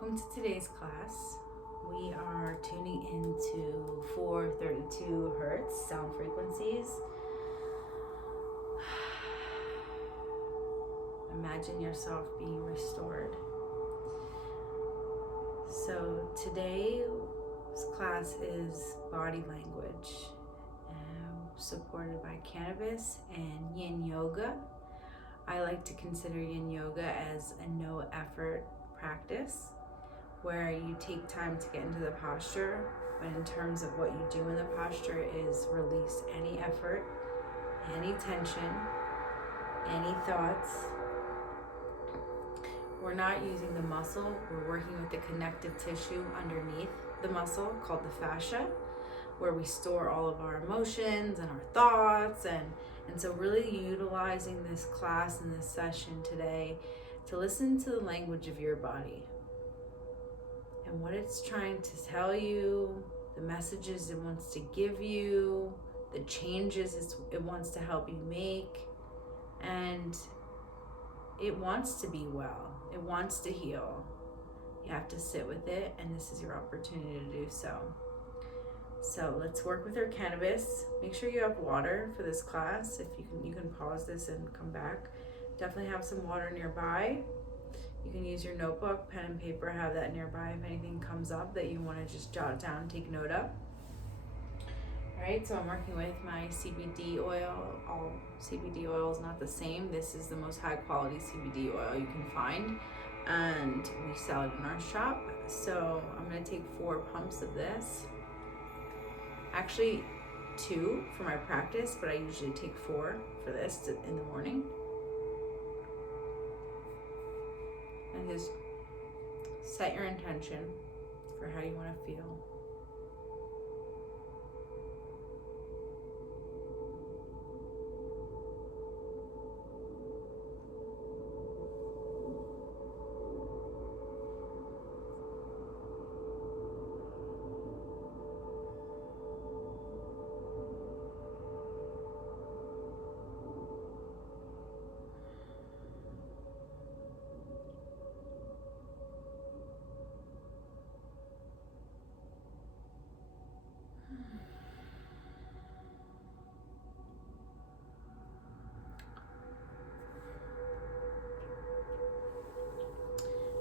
Welcome to today's class. We are tuning into 432 hertz sound frequencies. Imagine yourself being restored. So today's class is body language, supported by Cannabis and Yin Yoga. I like to consider Yin Yoga as a no effort practice where you take time to get into the posture, but in terms of what you do in the posture is release any effort, any tension, any thoughts. We're not using the muscle, we're working with the connective tissue underneath the muscle called the fascia, where we store all of our emotions and our thoughts, and so really utilizing this class and this session today to listen to the language of your body and what it's trying to tell you, the messages it wants to give you, the changes it wants to help you make. And it wants to be well, it wants to heal. You have to sit with it, and this is your opportunity to do so. So let's work with our cannabis. Make sure you have water for this class. If you can pause this and come back. Definitely have some water nearby. You can use your notebook, pen and paper, have that nearby if anything comes up that you want to just jot down and take note of. All right, so I'm working with my CBD oil. All CBD oil is not the same. This is the most high quality CBD oil you can find, and we sell it in our shop. So I'm going to take 4 pumps of this. Actually 2 for my practice, but I usually take 4 for this in the morning. And just set your intention for how you want to feel.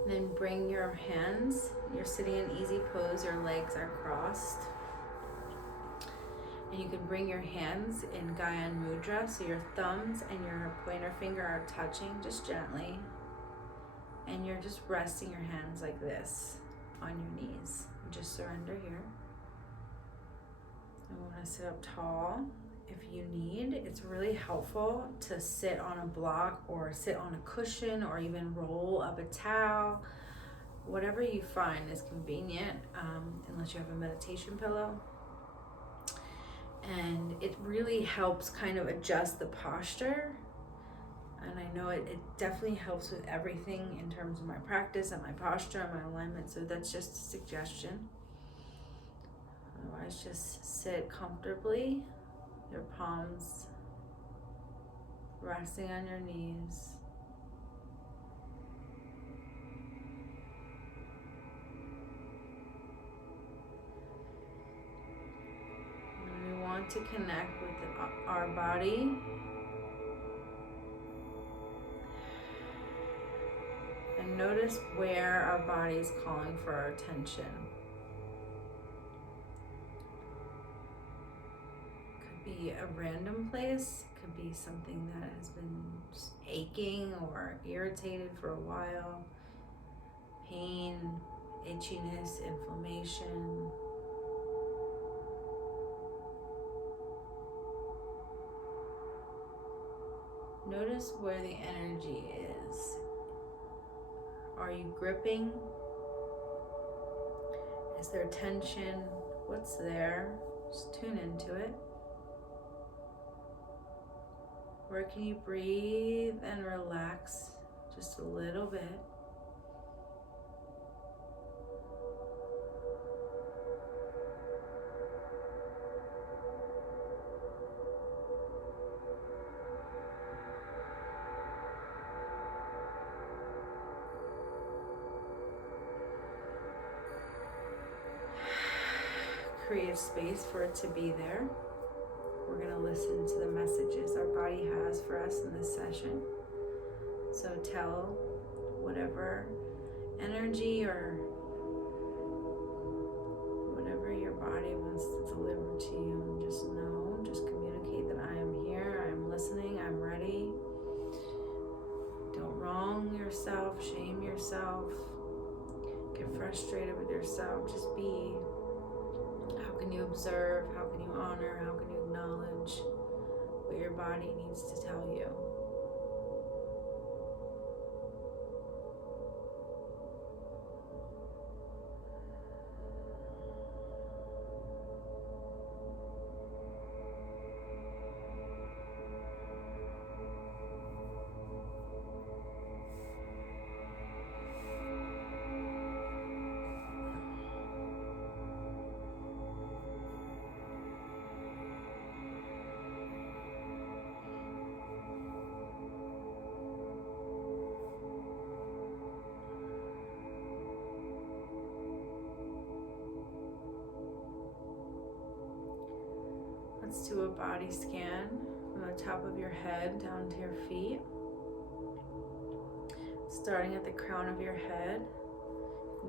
Then bring your hands, you're sitting in easy pose, your legs are crossed. And you can bring your hands in Gyan Mudra, so your thumbs and your pointer finger are touching just gently. And you're just resting your hands like this on your knees. Just surrender here. And we want to sit up tall. If you need, it's really helpful to sit on a block or sit on a cushion or even roll up a towel, whatever you find is convenient, unless you have a meditation pillow. And it really helps kind of adjust the posture. And I know it definitely helps with everything in terms of my practice and my posture and my alignment. So that's just a suggestion. Otherwise, just sit comfortably. Your palms resting on your knees. And we want to connect with our body. And notice where our body is calling for our attention. Be a random place, could be something that has been aching or irritated for a while, pain, itchiness, inflammation. Notice where the energy is. Are you gripping? Is there tension? What's there? Just tune into it. Or can you breathe and relax just a little bit? create space for it to be there. We're going to listen to the messages our body has for us in this session. So tell whatever energy or whatever your body wants to deliver to you, and just know, just communicate that I am here, I am listening, I'm ready. Don't wrong yourself, shame yourself, get frustrated with yourself. Just be. How can you observe? How can you honor? How can you acknowledge what your body needs to tell you? Let's do a body scan from the top of your head down to your feet. Starting at the crown of your head,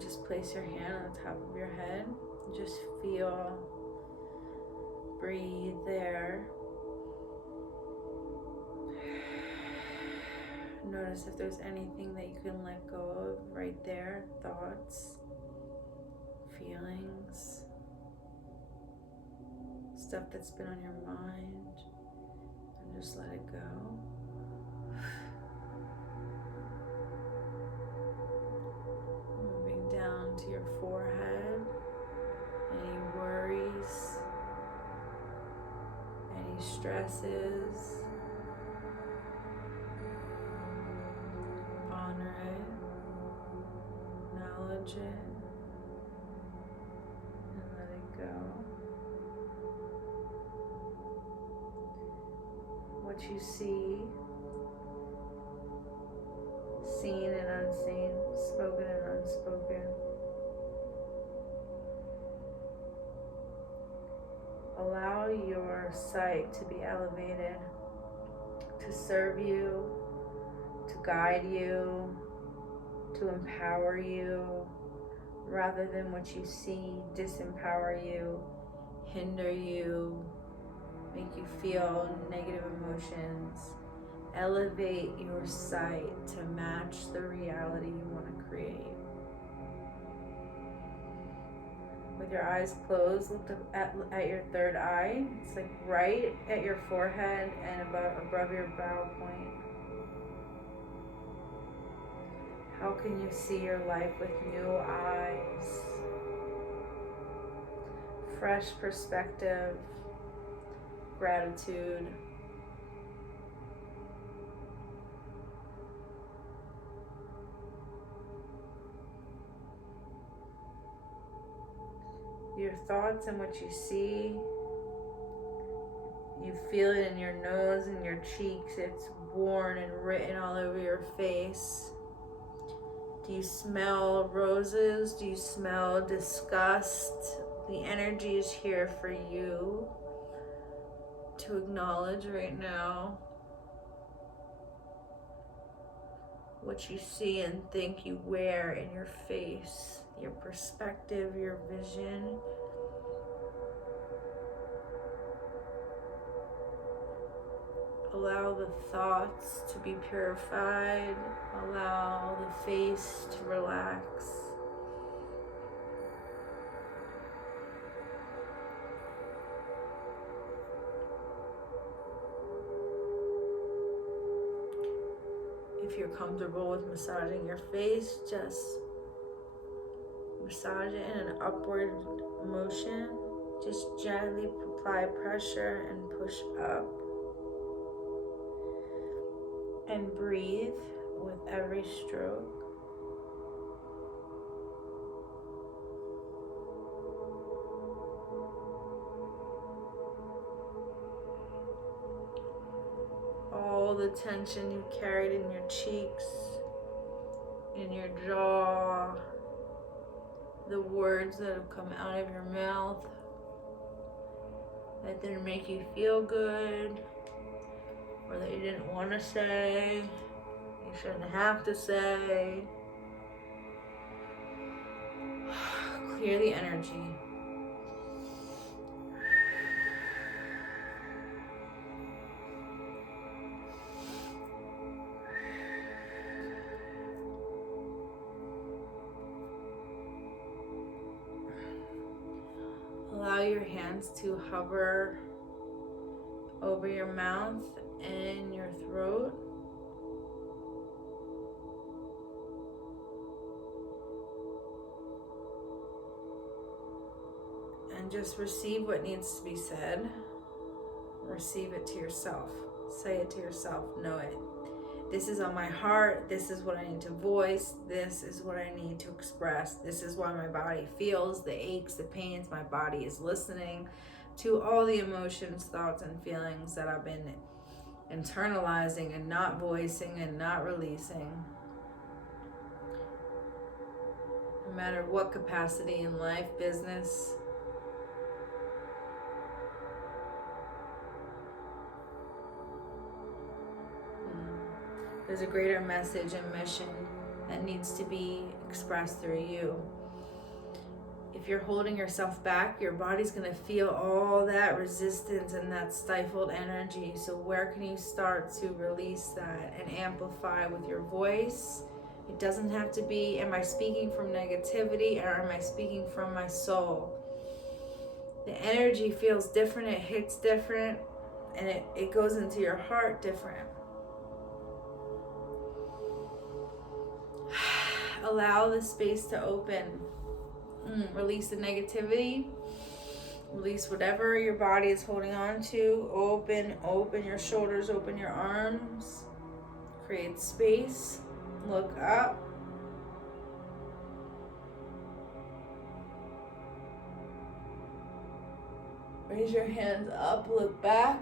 just place your hand on the top of your head. Just feel, breathe there. Notice if there's anything that you can let go of right there. Thoughts, feelings, stuff that's been on your mind, and just let it go. Moving down to your forehead, any worries, any stresses, honor it, acknowledge it, and let it go. What you see, seen and unseen, spoken and unspoken. Allow your sight to be elevated, to serve you, to guide you, to empower you, rather than what you see disempower you, hinder you, make you feel negative emotions. Elevate your sight to match the reality you want to create. With your eyes closed, look at your third eye. It's like right at your forehead and above your brow point. How can you see your life with new eyes? Fresh perspective, gratitude. Your thoughts and what you see, you feel it in your nose and your cheeks. It's worn and written all over your face. Do you smell roses? Do you smell disgust? The energy is here for you to acknowledge right now. What you see and think you wear in your face, your perspective, your vision. Allow the thoughts to be purified. Allow the face to relax. If you're comfortable with massaging your face, just massage it in an upward motion. Just gently apply pressure and push up. And breathe with every stroke. All the tension you carried in your cheeks, in your jaw, the words that have come out of your mouth, that didn't make you feel good, or that you didn't want to say, you shouldn't have to say. Clear the energy. Allow your hands to hover over your mouth and your throat. And just receive what needs to be said. Receive it to yourself. Say it to yourself. Know it. This is on my heart. This is what I need to voice. This is what I need to express. This is why my body feels the aches, the pains. My body is listening to all the emotions, thoughts, and feelings that I've been internalizing and not voicing and not releasing. No matter what capacity in life, business, there's a greater message and mission that needs to be expressed through you. If you're holding yourself back, your body's going to feel all that resistance and that stifled energy. So where can you start to release that and amplify with your voice? It doesn't have to be, am I speaking from negativity or am I speaking from my soul? The energy feels different, it hits different, and it goes into your heart different. Allow the space to open. Release the negativity. Release whatever your body is holding on to. Open your shoulders, open your arms. Create space. Look up. Raise your hands up, look back.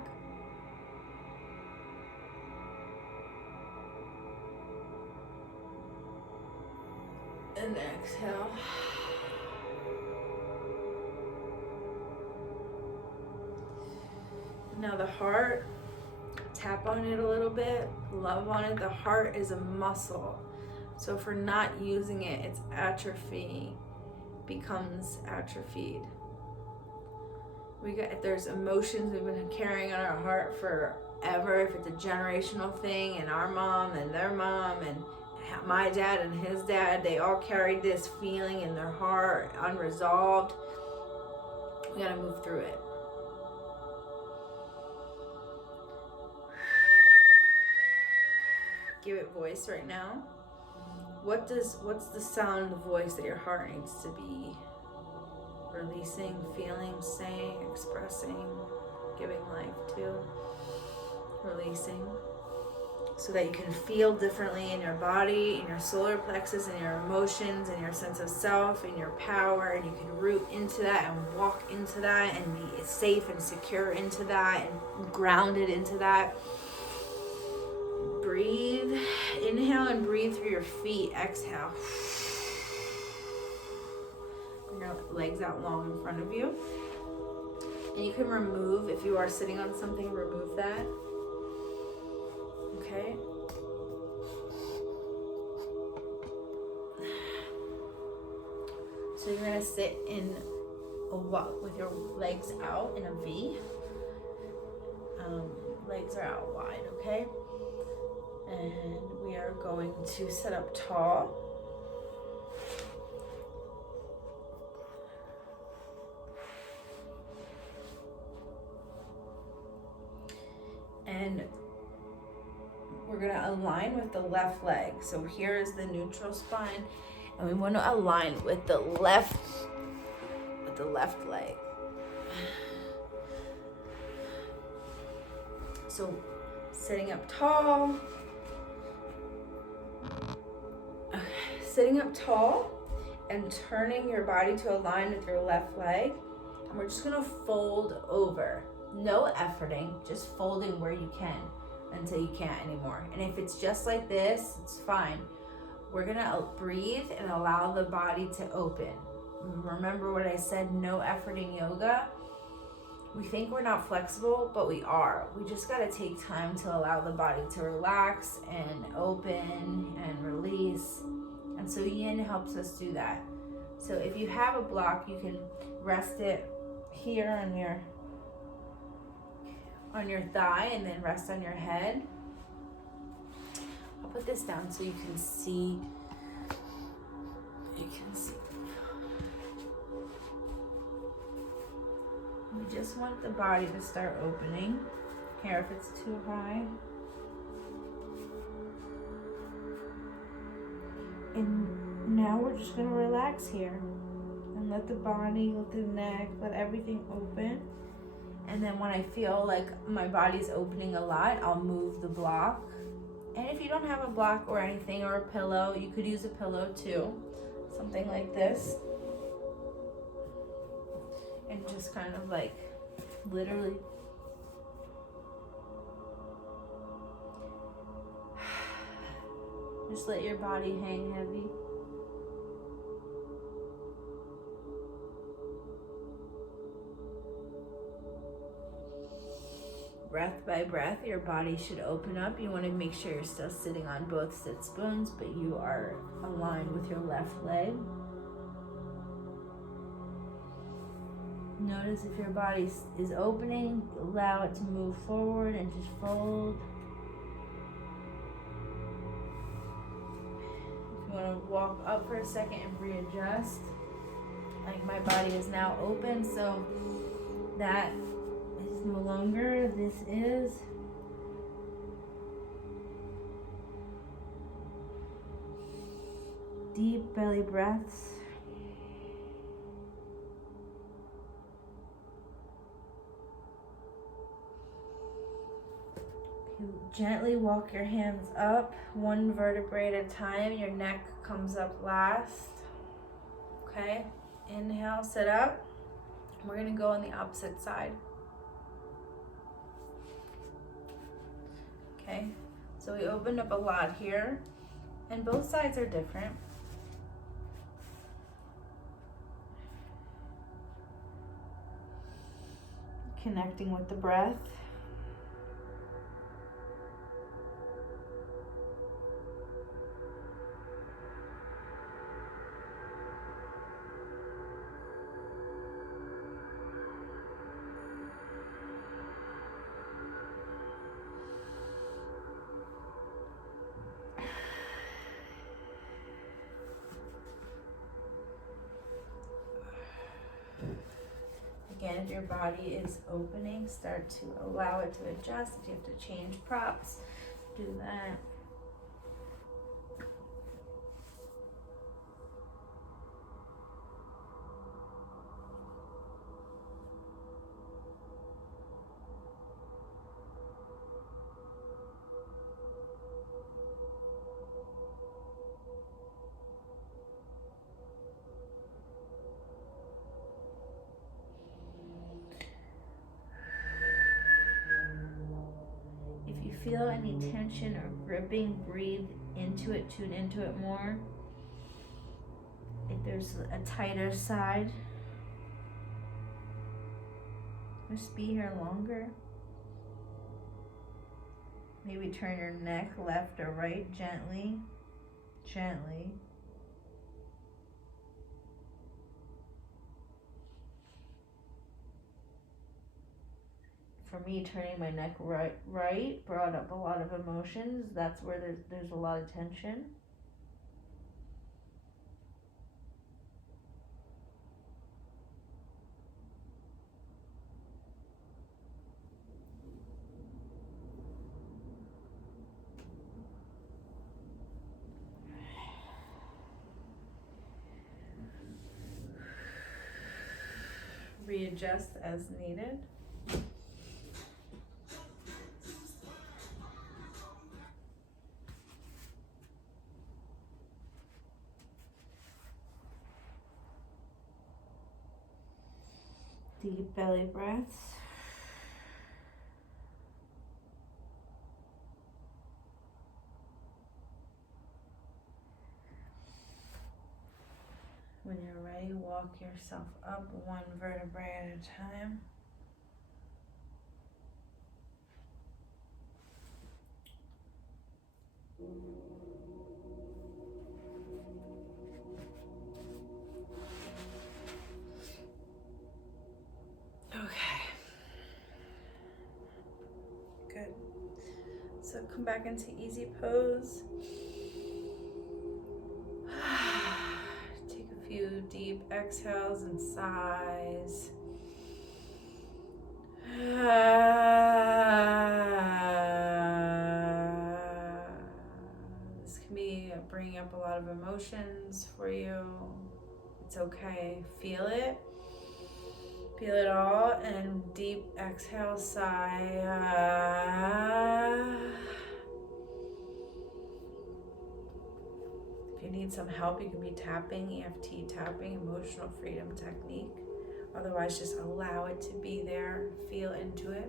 And exhale. Now the heart, tap on it a little bit, love on it. The heart is a muscle. So if we're not using it, its atrophy becomes atrophied. If there's emotions we've been carrying on our heart forever, if it's a generational thing, and our mom and their mom and my dad and his dad, they all carried this feeling in their heart, unresolved. We gotta move through it. Give it voice right now. What's the sound of voice that your heart needs to be releasing, feeling, saying, expressing, giving life to, releasing, so that you can feel differently in your body, in your solar plexus, in your emotions, in your sense of self, in your power, and you can root into that and walk into that and be safe and secure into that and grounded into that. Breathe. Inhale and breathe through your feet. Exhale. Bring your legs out long in front of you. And you can remove, if you are sitting on something, remove that. Okay. So you're going to sit in a walk with your legs out in a V. Legs are out wide, okay? And we are going to sit up tall. And we're going to align with the left leg. So here is the neutral spine, and we want to align with the left leg. So sitting up tall. Sitting up tall and turning your body to align with your left leg. And we're just gonna fold over. No efforting, just folding where you can until you can't anymore. And if it's just like this, it's fine. We're gonna breathe and allow the body to open. Remember what I said, no efforting yoga. We think we're not flexible, but we are. We just got to take time to allow the body to relax and open and release. And so yin helps us do that. So if you have a block, you can rest it here on your thigh and then rest on your head. I'll put this down so you can see. We just want the body to start opening. Here, if it's too high. And now we're just gonna relax here and let the body, let the neck, let everything open. And then when I feel like my body's opening a lot, I'll move the block. And if you don't have a block or anything, or a pillow, you could use a pillow too. Something like this. And just kind of like literally just let your body hang heavy. Breath by breath, your body should open up. You want to make sure you're still sitting on both sit bones, but you are aligned with your left leg. Notice if your body is opening, allow it to move forward and just fold. If you want to walk up for a second and readjust, like my body is now open, so that is no longer, this is. Deep belly breaths. You gently walk your hands up, one vertebrae at a time. Your neck comes up last. Okay, inhale, sit up. We're gonna go on the opposite side. Okay, so we opened up a lot here, and both sides are different. Connecting with the breath. Again, if your body is opening, start to allow it to adjust. If you have to change props, do that. Feel any tension or gripping, breathe into it, tune into it more. If there's a tighter side, just be here longer. Maybe turn your neck left or right gently, gently. For me, turning my neck right brought up a lot of emotions. That's where there's a lot of tension. Readjust as needed. Deep belly breaths. When you're ready, walk yourself up one vertebrae at a time. come back into easy pose. Take a few deep exhales and sighs. This can be bringing up a lot of emotions for you. It's okay. Feel it. Feel it all. And deep exhale, sigh. If you need some help, you can be tapping, EFT tapping, emotional freedom technique. Otherwise, just allow it to be there. Feel into it.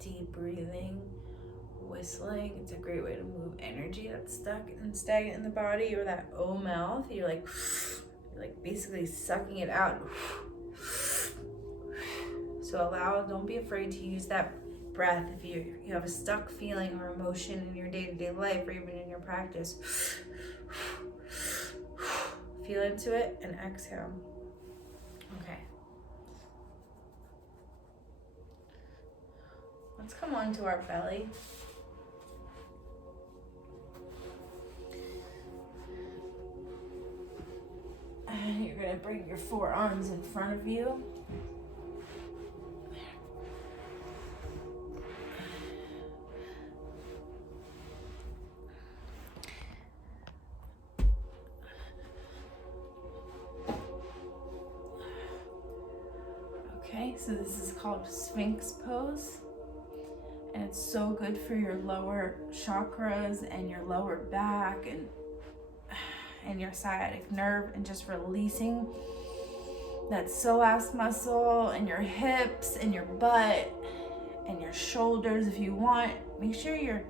Deep breathing, whistling. It's a great way to move energy that's stuck and stagnant in the body, or that O mouth. You're like basically sucking it out. So don't be afraid to use that breath if you have a stuck feeling or emotion in your day-to-day life or even in your practice. Feel into it and exhale. Okay. Let's come onto our belly. And you're gonna bring your forearms in front of you. Okay, so this is called Sphinx pose. And it's so good for your lower chakras and your lower back and your sciatic nerve, and just releasing that psoas muscle and your hips and your butt and your shoulders if you want. Make sure your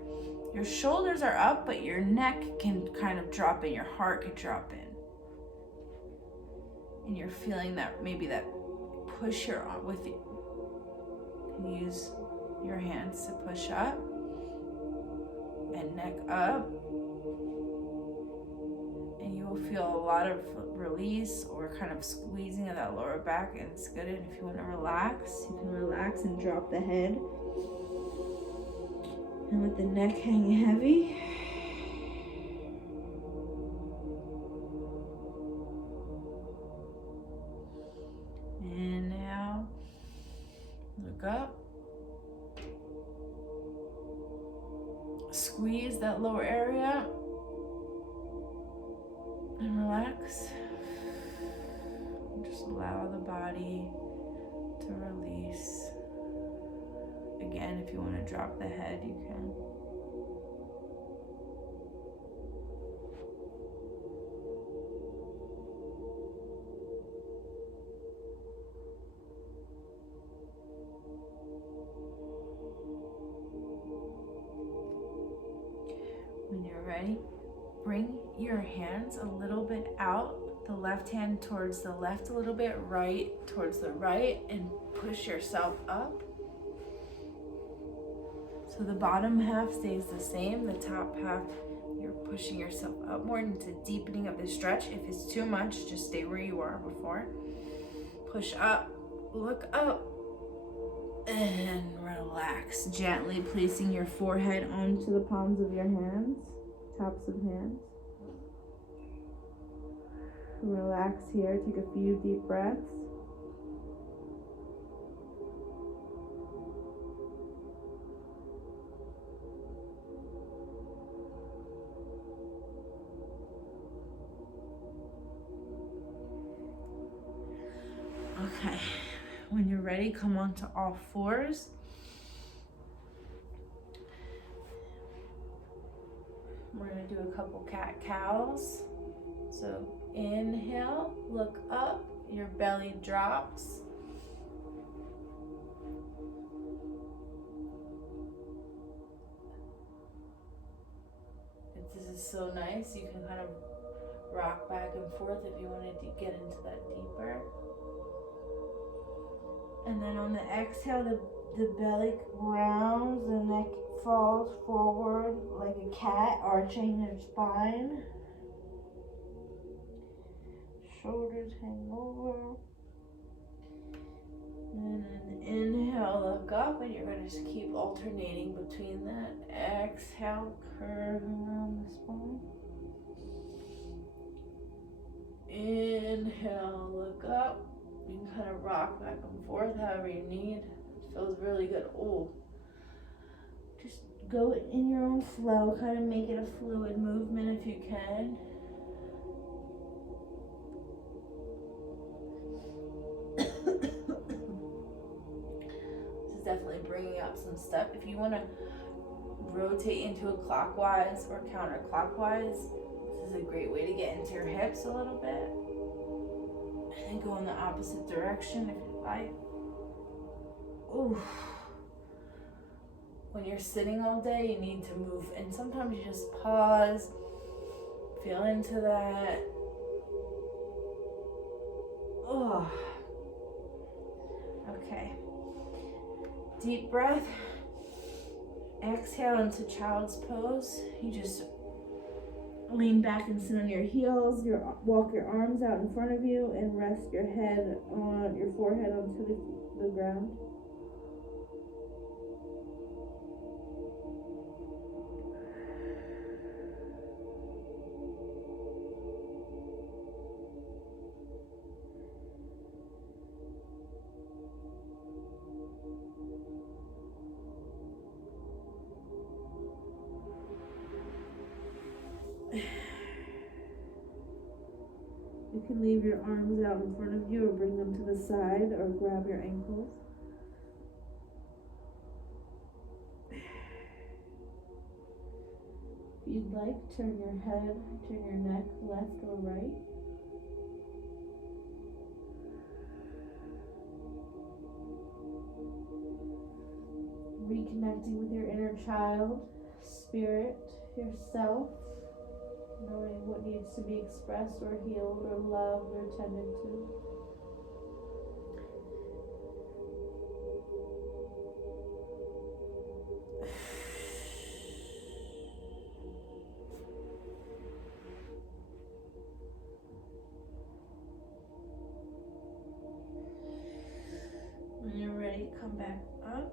shoulders are up, but your neck can kind of drop in, your heart can drop in. And you're feeling that, maybe that push your arm with you. Use your hands to push up and neck up, and you will feel a lot of release or kind of squeezing of that lower back, and it's good. And if you want to relax, you can relax and drop the head and let the neck hang heavy. And now look up. Squeeze that lower area and relax. Just allow the body to release. Again, if you want to drop the head, you can. When you're ready, bring your hands a little bit out, the left hand towards the left a little bit, right towards the right, and push yourself up. So the bottom half stays the same, the top half, you're pushing yourself up more into deepening of the stretch. If it's too much, just stay where you are before. Push up, look up, and relax, gently placing your forehead onto the palms of your hands, tops of hands. Relax here, take a few deep breaths. Okay, when you're ready, come onto all fours. We're gonna do a couple cat-cows. So inhale, look up, your belly drops. This is so nice. You can kind of rock back and forth if you wanted to get into that deeper. And then on the exhale, the belly rounds, the neck falls forward like a cat, arching your spine. Shoulders hang over. And then inhale, look up, and you're going to just keep alternating between that. Exhale, curve around the spine. Inhale, look up. You can kind of rock back and forth however you need. It feels really good. Oh, just go in your own flow. Kind of make it a fluid movement if you can. Definitely bringing up some stuff. If you want to rotate into a clockwise or counterclockwise, this is a great way to get into your hips a little bit. And then go in the opposite direction if you like. Ooh. When you're sitting all day, you need to move, and sometimes you just pause, feel into that. Oh. Okay. Deep breath. Exhale into child's pose. You just lean back and sit on your heels. Walk your arms out in front of you and rest your head on your forehead onto the ground. You can leave your arms out in front of you or bring them to the side or grab your ankles. If you'd like, turn your head, turn your neck left or right. Reconnecting with your inner child, spirit, yourself. Knowing what needs to be expressed or healed or loved or tended to. When you're ready, come back up.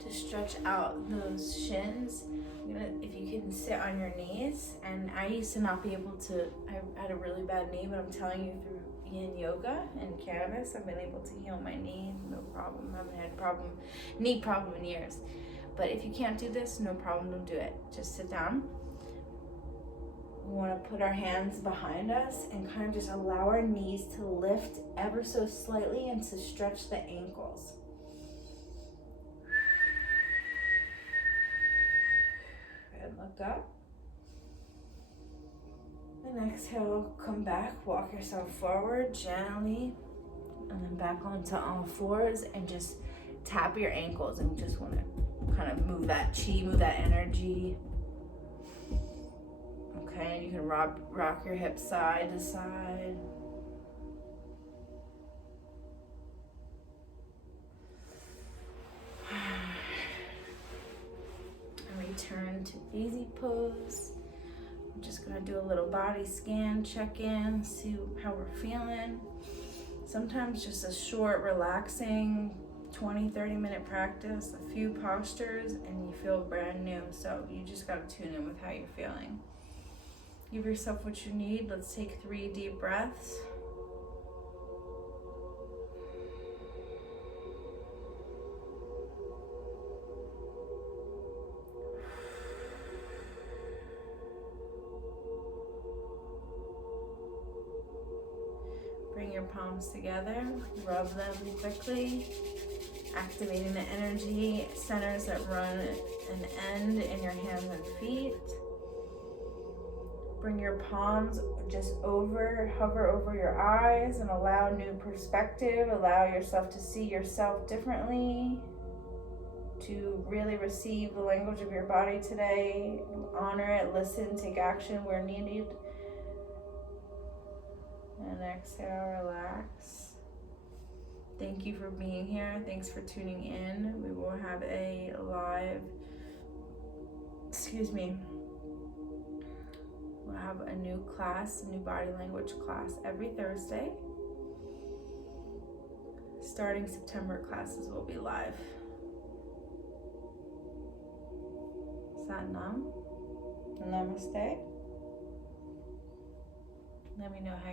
To stretch out those shins. If you can sit on your knees, and I used to not be able to, I had a really bad knee, but I'm telling you through yin yoga and cannabis, I've been able to heal my knee, no problem. I haven't had a knee problem in years. But if you can't do this, no problem, don't do it. Just sit down. We want to put our hands behind us and kind of just allow our knees to lift ever so slightly and to stretch the ankles. And look up. And exhale, come back, walk yourself forward gently, and then back onto all fours and just tap your ankles. And we just want to kind of move that chi, move that energy. Okay, and you can rock your hips side to side. And return to easy pose. I'm just gonna do a little body scan, check in, see how we're feeling. Sometimes just a short, relaxing 20-30 minute practice, a few postures, and you feel brand new. So you just gotta tune in with how you're feeling. Give yourself what you need. Let's take 3 deep breaths. Bring your palms together, rub them quickly, activating the energy centers that run and end in your hands and feet. Bring your palms just hover over your eyes and allow new perspective. Allow yourself to see yourself differently. to really receive the language of your body today, honor it, listen, take action where needed. And exhale, relax. Thank you for being here. Thanks for tuning in. We will have a live, we'll have a new class, a new body language class every Thursday. Starting September, classes will be live. Satnam. Namaste. Let me know how